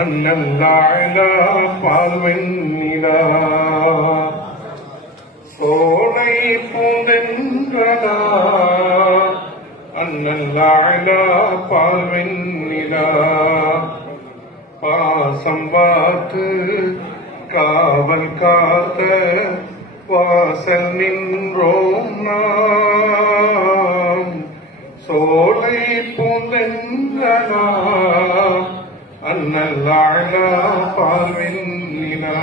அண்ணல்லாயிலா பால்வெண்ணிலா சோலை பூந்தென்றலா அண்ணல்லாயிலா பால்வெண்ணிலா பாசம் பார்த்து காவல் காத்த வாசல் நின்றோம் நாம் சோலை பூந்தென்றலா அண்ணல்லாயிலா பால்வெண்ணிலா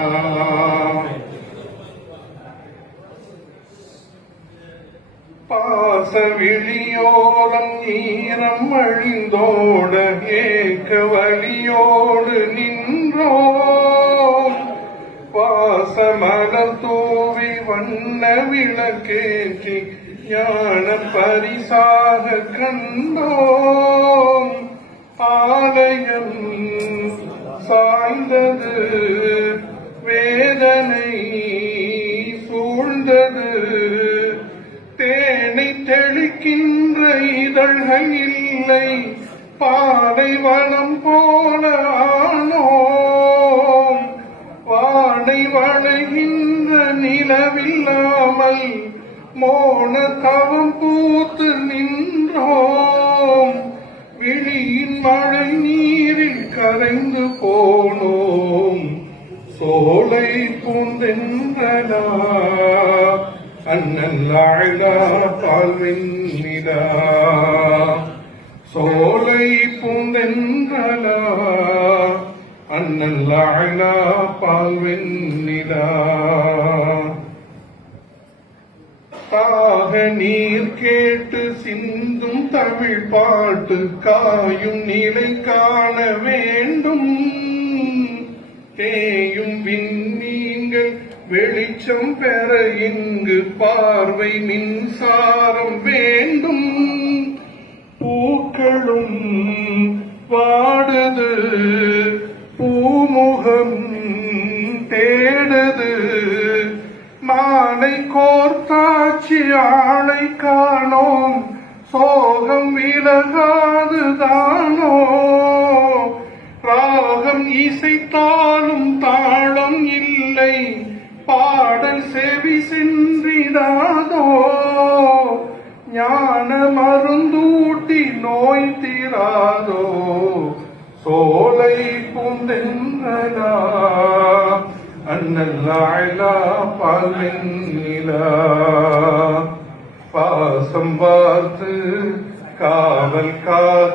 பாச விழியோரம் ஈரம் அழிந்தோட ஏக்க வழியோடு நின்றோம் பாசமலர் தூவி வண்ண விளக்கேற்றி ஞான பரிசாக கண்டோம் ஆலயம் சாய்ந்தது வேதனை சூழ்ந்தது தேனை தெளிக்கின்ற இதழ்கள் இல்லை பாலைவனம் போல ஆனோம் வானை வளைகின்ற நிலவில்லாமல் மோன தவம் பூத்து நின்றோம் விழியின் மழை நீரில் கரைந்து போனோம் சோலை பூந்தென்றலா அண்ணல்லாயிலா பால்வெண்ணிலா சோலை பூந்தென்றலா அண்ணல்லாயிலா பால்வெண்ணிலா தாக நீர் கேட்டு சிந்தும் தமிழ் பாட்டு காயும் நிலை காண வேண்டும் தேயும் விண்ணீங்கள் வெளிச்சம் பெற இங்கு பார்வை மின்சாரம் வேண்டும் பூக்களும் வாடுது பூமுகம் தேடுது மாலை கோர்த்தாச்சி ஆளை காணோம் சோகம் விலகாதுதானோ ராகம் இசைத்தாலும் தாளம் இல்லை பாடல் செவி சென்றிடாதோ ஞான மருந்தூட்டி நோய் தீராதோ சோலை பூந்தென்றலா அண்ணல்லாயிலா பால்வெண்ணிலா பாசம் பார்த்து காவல்